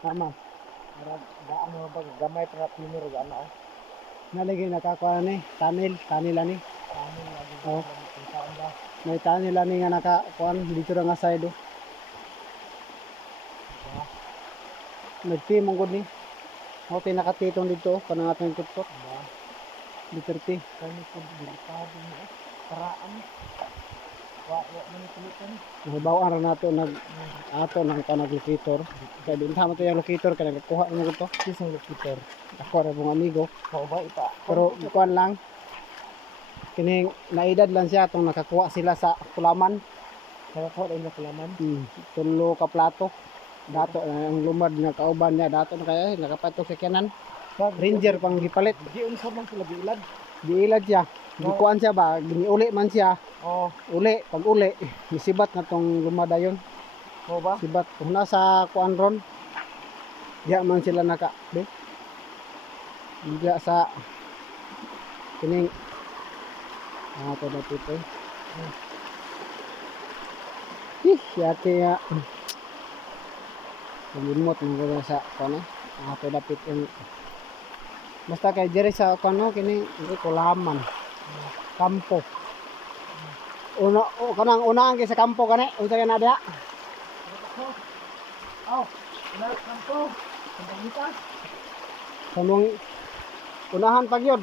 Tama. Marag daan mo ba gamay para pinir ana oh. Naligay nakakuha ni, tanil ani. Kanin lagi Oh, kung saan ba. may tanil ani nga nakakuha dito ra nga side oh. Ba, Nagtimong gud ni. Mo pinakatitong dito oh, kanang atong tutok. ba. Duterte. Kani ko delikado ni eh. Paraan. Wa man tulitan. Nahibawan ra nato nag ato nang kanang locator. Kaya din tama to yung locator kaya nagkuha mo to. Kisang locator. Ako ra mong amigo. Mao ba ita? Pero kuan lang. Kining naedad lang siya tong nakakuha sila sa kulaman. Kaya ko rin na kalaman. Tulo ka plato. Dato ang lumad nga kauban niya dato na kaya nakapatok sa kanan. Ranger pang gipalit. Di unsa man sila giilad. Giilad siya. Gikuan siya ba? Giniuli man siya. Oh, Uli, pag uli, gisibat na tong lumada yon. mo ba? Sibat. Kung nasa kuan ron, diya man sila naka. Be? Diya sa kining ito na dito. Yate nga. Limot mo ko sa kuan ito dapit yung basta kay diri sa kuno kini kulaman. Kampo. Kanang unahan kay sa kampo kani, unsa kay na diha? Oh, ulat man ko. Pagdita. Kanong unahan pag yun.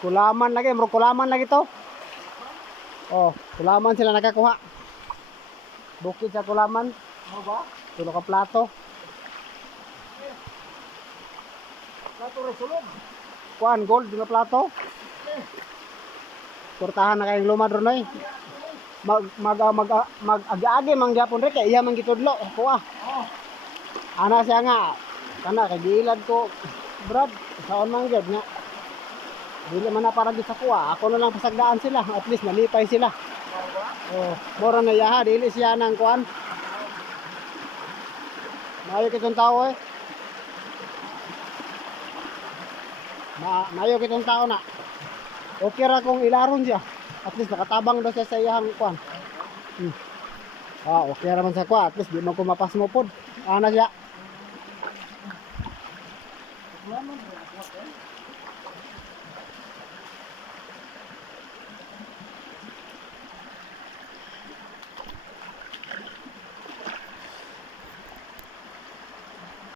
Kulaman lagi, bro, kulaman lagi to. Oh, kulaman sila nakakuha. Bukid sa kulaman. Mo ba? Tulo ka plato. Kato resulod. Kuan gold na plato. Portahan na kayong lumad ron ay. Mag-agi man gyapon rek kay iya man gitudlo. Kuha. Oh, Ana siya nga. Kana kay gilad ko. Brad, saon man gyud nga. Dili man na para gid sa kuha. Ako na lang pasagdaan sila. At least malipay sila. mo ba? Oh, mora na yaha dili siya nang kuan. Mayo kitong tao eh. Mayo kitong tao na. Okay ra kung ilaron siya. At least nakatabang daw siya sa iyang kuan. Okay ra man sa kuha. At least di man ko mapas mo pod. Ana siya. Salamat.